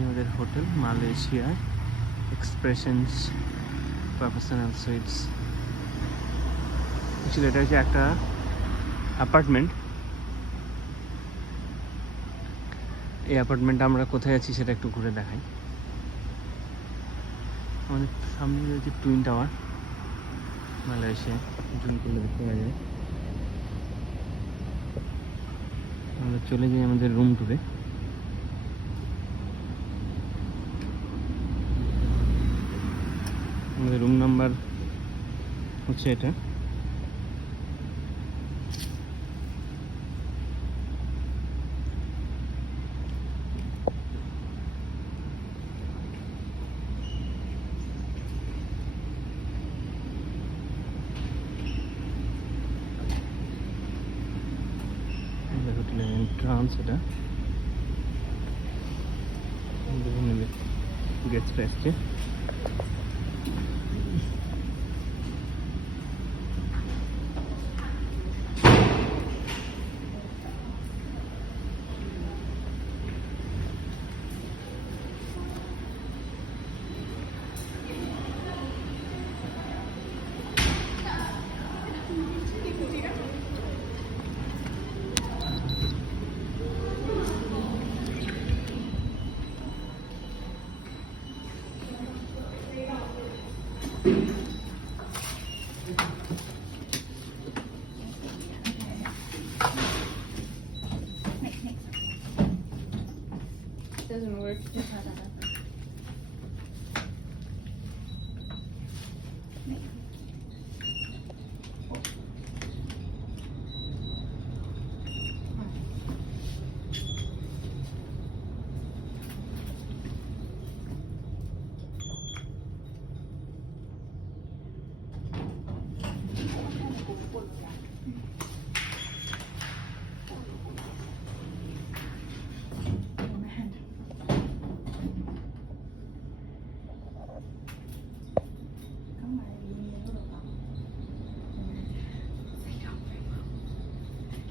আমাদের hotel Malaysia expressions professional sweets. Actually এটা হচ্ছে একটা অ্যাপার্টমেন্ট। এই অ্যাপার্টমেন্টটা আমরা কোথায় আছি সেটা একটু ঘুরে দেখাই। আমাদের সামনে রয়েছে টুইন টাওয়ার, মালয়েশিয়া জুম করলে দেখতে পাওয়া যায়। আমরা চলে যাই আমাদের রুম টুরে। আমাদের রুম নাম্বার হচ্ছে এটা। হোটেলের এন্ট্রান্স এটা। বিভিন্ন গেস্ট আসছে। Doesn't work.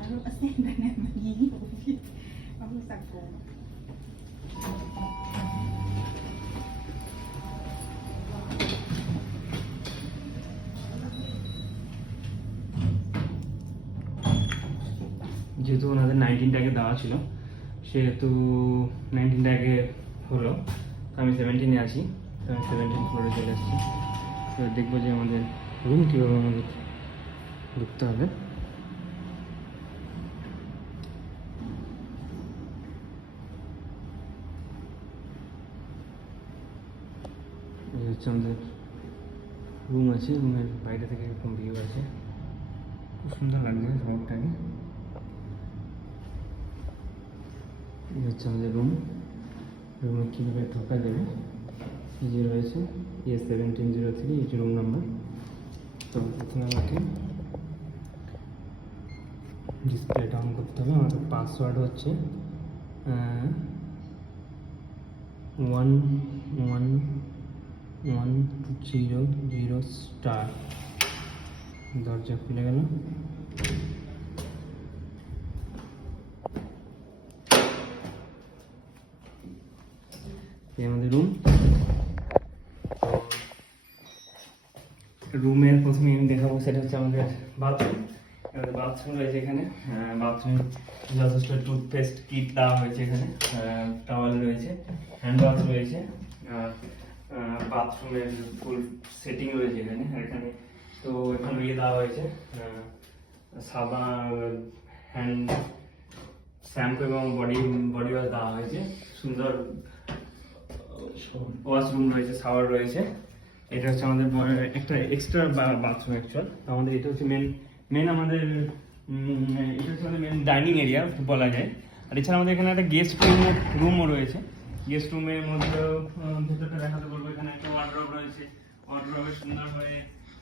Aku pasti banyak begini, aku takut. যেহেতু ওনাদের 19 ট্যাগে দেওয়া ছিল, সেহেতু 19 ট্যাগে হলো, আমি 17-এ আছি, তো আমি 17 ফ্লোরে চলে এসেছি। তো দেখবো যে আমাদের রুম কীভাবে আমাদের ঢুকতে হবে। এই হচ্ছে আমাদের রুম আছে, রুমের বাইরে থেকে এরকম ভিউ আছে, খুব সুন্দর লাগবে শহরটাকে। এই হচ্ছে আমাদের রুম। রুমে কীভাবে ঢোকা যাবে, এই যে রয়েছে A1703, এই যে রুম নাম্বার। তো প্রথমে আমাকে ডিসপ্লেটা অন করতে হবে। আমাদের পাসওয়ার্ড হচ্ছে 1110 *। দরজা খুলে গেল। আমাদের রুম। রুমের প্রথমে আমি দেখাবো সেটা হচ্ছে আমাদের বাথরুম। আমাদের বাথরুম রয়েছে এখানে। বাথরুম যথেষ্ট টুথপেস্ট কিট দেওয়া হয়েছে এখানে, টাওয়াল রয়েছে, হ্যান্ড ওয়াশ রয়েছে, বাথরুমের ফুল সেটিং রয়েছে এখানে। আর এখানে তো এখানে ইয়ে দেওয়া হয়েছে, সাবান, হ্যান্ড শ্যাম্পু এবং বডি ওয়াশ দেওয়া হয়েছে। সুন্দর ওয়াশরুম রয়েছে, শাওয়ার রয়েছে। এটা হচ্ছে আমাদের একটা এক্সট্রা বাথরুম অ্যাকচুয়াল। আমাদের এটা হচ্ছে মেন আমাদের এটা হচ্ছে আমাদের মেন ডাইনিং এরিয়া বলা যায়। আর এছাড়া আমাদের এখানে একটা গেস্ট রুমও রয়েছে। গেস্ট রুমের মধ্যেও ভেতরটা দেখাতে বলবো। এখানে একটা ওয়ার্ডরোব রয়েছে, ওয়ার্ডরোবে সুন্দরভাবে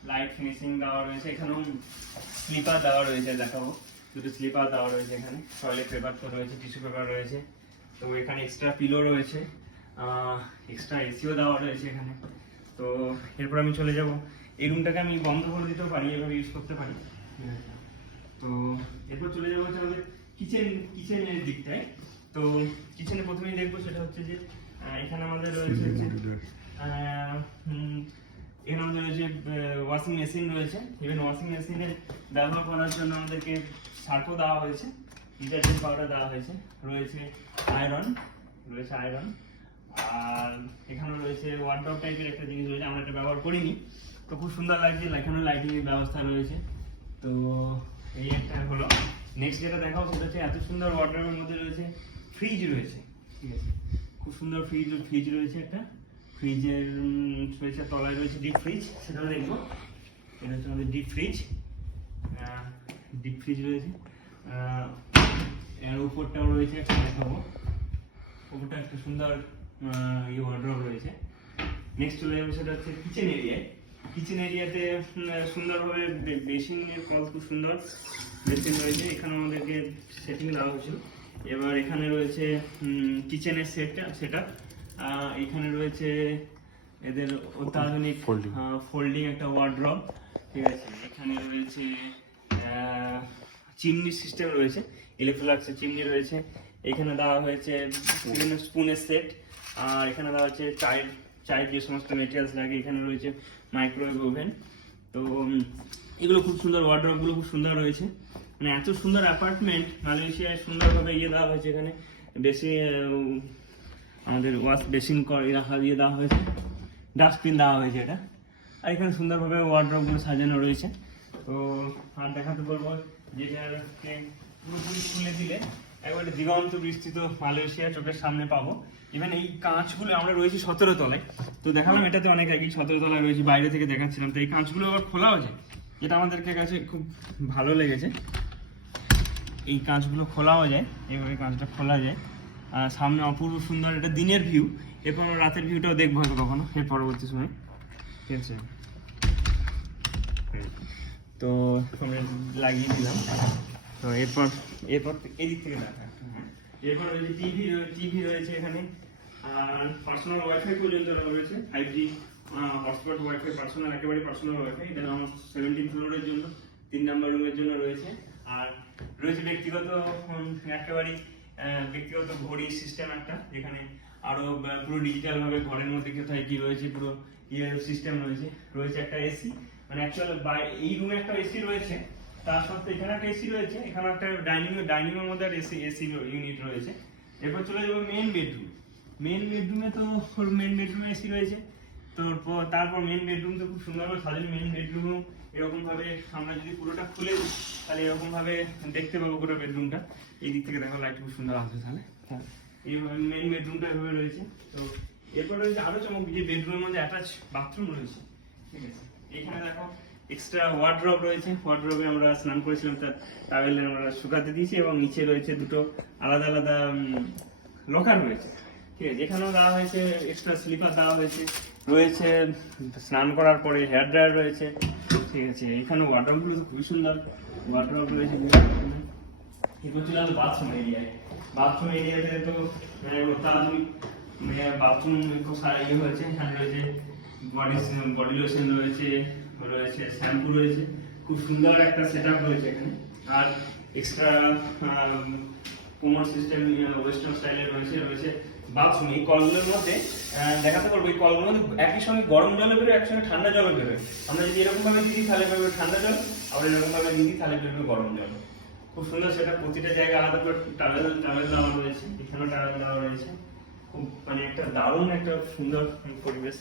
লাইট ফিনিশিং দেওয়া রয়েছে। এখানেও স্লিপার দেওয়া রয়েছে, দেখাবো। দুটো স্লিপার দেওয়া রয়েছে এখানে, টয়লেট পেপার তো রয়েছে, টিস্যু পেপার রয়েছে। তো এখানে এক্সট্রা পিলো রয়েছে, এক্সট্রা এসিও দেওয়া রয়েছে এখানে। তো এরপর আমি চলে যাব, এই রুমটাকে আমি বন্ধ করে দিতেও পারি, এভাবে ইউজ করতে পারি। তো এরপর চলে যাবো হচ্ছে আমাদের কিচেনের দিকটায়। তো কিচেনে প্রথমেই দেখবো সেটা হচ্ছে যে এখানে আমাদের রয়েছে এখানে আমাদের রয়েছে ওয়াশিং মেশিন রয়েছে। ইভেন ওয়াশিং মেশিনে ব্যবহার করার জন্য আমাদেরকে সার্ফও দেওয়া হয়েছে, ডিটারজেন্ট পাউডার দেওয়া হয়েছে, রয়েছে আয়রন, আর এখানে রয়েছে ওয়ার্ড্রপ টাইপের একটা জিনিস রয়েছে, আমরা এটা ব্যবহার করিনি। তো খুব সুন্দর লাগছে, এখানে লাইটিং এর ব্যবস্থা রয়েছে। তো এই একটা হলো। নেক্সট যেটা দেখাও সেটা হচ্ছে এত সুন্দর ওয়ার্ড্রপের মধ্যে রয়েছে ফ্রিজ রয়েছে, ঠিক আছে, খুব সুন্দর ফ্রিজ রয়েছে। একটা ফ্রিজের রয়েছে, তলায় রয়েছে ডিপ ফ্রিজ, সেটাও দেখবো। এটা হচ্ছে আমাদের ডিপ ফ্রিজ রয়েছে। এর উপরটাও রয়েছে, একটা দেখাবো। উপরটা একটা সুন্দর ওয়ার্ড্রপ রয়েছে। নেক্সট চলে যাবে সেটা হচ্ছে কিচেন এরিয়ায়। কিচেন এরিয়াতে সুন্দরভাবে বেসিনের কল, খুব সুন্দর বেসিন রয়েছে। এখানে আমাদেরকে সেটিং দেওয়া হয়েছিল। এবার এখানে রয়েছে কিচেনের সেটআপ। এখানে রয়েছে এদের অত্যাধুনিক ফোল্ডিং একটা ওয়ার্ড্রপ, ঠিক আছে। এখানে রয়েছে চিমনি সিস্টেম রয়েছে, ইলেকট্রোলাক্সের চিমনি রয়েছে। এখানে দেওয়া হয়েছে বিভিন্ন স্পুনের সেট, আর এখানে দেওয়া হচ্ছে চায়ের যে সমস্ত মেটেরিয়ালস লাগে। এখানে রয়েছে মাইক্রোওয়েভ ওভেন। তো এগুলো খুব সুন্দর, ওয়ার্ড্রপগুলো খুব সুন্দর রয়েছে। মানে এত সুন্দর অ্যাপার্টমেন্ট মালয়েশিয়ায় সুন্দরভাবে দেওয়া হয়েছে। এখানে বেশি আমাদের ওয়াশ বেসিন রাখা দেওয়া হয়েছে, ডাস্টবিন দেওয়া হয়েছে এটা। আর এখানে সুন্দরভাবে ওয়ার্ড্রপগুলো সাজানো রয়েছে। তো আর দেখাতে বলবো যেটাকে পুরোপুরি খুলে দিলে একবারে দিগন্ত বিস্তৃত মালয়েশিয়া চোখের সামনে পাবো। ইভেন এই কাঁচগুলো, আমরা রয়েছি 17 তলায়, তো দেখালাম এটাতে অনেক আগে 17 তলায় রয়েছে, বাইরে থেকে দেখাচ্ছিলাম। তো এই কাঁচগুলো আবার খোলাও যায়, যেটা আমাদেরকে কাছে খুব ভালো লেগেছে। এই কাঁচগুলো খোলাও যায়, এইভাবে কাঁচটা খোলা যায়। আর সামনে অপূর্ব সুন্দর এটা দিনের ভিউ। এরপর রাতের ভিউটাও দেখবো হয়তো কখনো এর পরবর্তী সময়, ঠিক আছে। তো আমরা লাগিয়ে দিলাম। তো এরপর এদিক থেকে দেখা, এরপর রয়েছে টিভি রয়েছে এখানে। আর পার্সোনাল ওয়াইফাই পর্যন্ত রয়েছে, 5G হটস্পট ওয়াইফাই, পার্সোনাল, একেবারে পার্সোনাল ওয়াইফাই। এটা আমার 17 ফ্লোরের জন্য, 3 নম্বর রুমের জন্য রয়েছে। আর রয়েছে একেবারে ব্যক্তিগত ঘড়ি সিস্টেম একটা, যেখানে আরো পুরো ডিজিটাল ভাবে ঘরের মধ্যে কোথায় কি রয়েছে পুরো সিস্টেম রয়েছে। রয়েছে একটা এসি, মানে অ্যাকচুয়াল এই রুমে একটা এসি রয়েছে, তার সাথে এখানে একটা এসি রয়েছে, এখানে একটা ডাইনিং এর মধ্যে একটা এসি ইউনিট রয়েছে। এরপর চলে যাবো মেইন বেডরুমে। তো মেইন বেডরুমে এসি রয়েছে। তো তারপর মেইন বেডরুম তো খুব সুন্দরভাবে সাজানো। মেইন বেডরুমও এরকম ভাবে আমরা যদি পুরোটা খুলে দিই তাহলে এরকম ভাবে দেখতে পাবো পুরো বেডরুমটা। এই দিক থেকে দেখো লাইট খুব সুন্দর আসবে তাহলে। এইভাবে মেইন বেডরুমটা এভাবে রয়েছে। তো এরপর রয়েছে আরো চমক, যে বেডরুমের মধ্যে অ্যাটাচ বাথরুম রয়েছে, ঠিক আছে। এখানে দেখো এক্সট্রা ওয়ার্ড্রপ রয়েছে। ওয়ার্ড্রপে আমরা স্নান করেছিলাম, তার টাওয়েলে আমরা শুকাতে দিয়েছি, এবং নিচে রয়েছে দুটো আলাদা আলাদা লকার রয়েছে, ঠিক আছে। এখানেও দেওয়া হয়েছে এক্সট্রা স্লিপার দেওয়া হয়েছে। রয়েছে স্নান করার পরে হেয়ার ড্রায়ার রয়েছে, ঠিক আছে। এখানে ওয়ার্ড্রপগুলো খুবই সুন্দর, ওয়ার্ড্রপ রয়েছে। এরপর চলে আসবে বাথরুম এরিয়াতে তো অত্যাধুনিক বাথরুম খুব ইয়ে হয়েছে। এখানে রয়েছে বডি লোশন রয়েছে শ্যাম্পু রয়েছে, খুব সুন্দর একটা সেটআপ রয়েছে এখানে। আর এক্সট্রা কোমর সিস্টেম ওয়েস্টার্ন স্টাইলে রয়েছে বাথরুম। এই কলগুলোর মধ্যে দেখাতে পারবো, এই কলগুলোর মধ্যে একই সঙ্গে গরম জলও বেরোয়, একসঙ্গে ঠান্ডা জলও বেরোয়। আমরা যদি এরকম ভাবে দিই তাহলে বেরোবে ঠান্ডা জল, আবার এরকম ভাবে দিই তাহলে বেরোবে গরম জল। খুব সুন্দর সেটা, প্রতিটা জায়গায় আলাদা করে টাওয়েল দেওয়া রয়েছে, এখানেও টাওয়েল দেওয়া রয়েছে। খুব মানে একটা দারুণ একটা সুন্দর পরিবেশ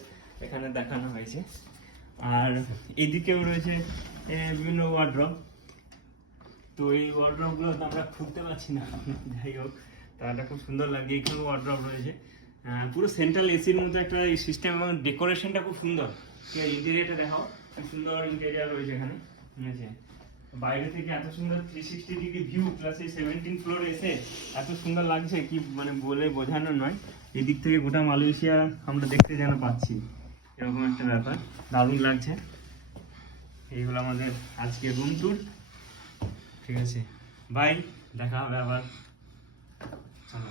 এখানে দেখানো হয়েছে। আর এদিকেও রয়েছে বিভিন্ন ওয়ার্ড্রপ। তো এই ওয়ার্ড্রপগুলো আমরা খুলতে পারছি না, যাই হোক তাহলে খুব সুন্দর লাগে। এখানেও ওয়ার্ড্রপ রয়েছে, পুরো সেন্ট্রাল এসির মতো একটা সিস্টেম, এবং ডেকোরেশনটা খুব সুন্দর। ঠিক আছে, ইন্টেরিয়ারটা দেখাও, খুব সুন্দর ইন্টেরিয়ার রয়েছে এখানে, ঠিক আছে। বাইরে থেকে এত সুন্দর 360 ডিগ্রি ভিউ, প্লাস এই 17 ফ্লোর এসে এত সুন্দর লাগছে কি মানে বলে বোঝানো নয়। এই দিক থেকে গোটা মালয়েশিয়া আমরা দেখতে যেন পাচ্ছি, এরকম একটা ব্যাপার, দারুণ লাগছে। এইগুলো আমাদের আজকে রুম ট্যুর, ঠিক আছে। বাই, দেখা হবে আবার, চলো।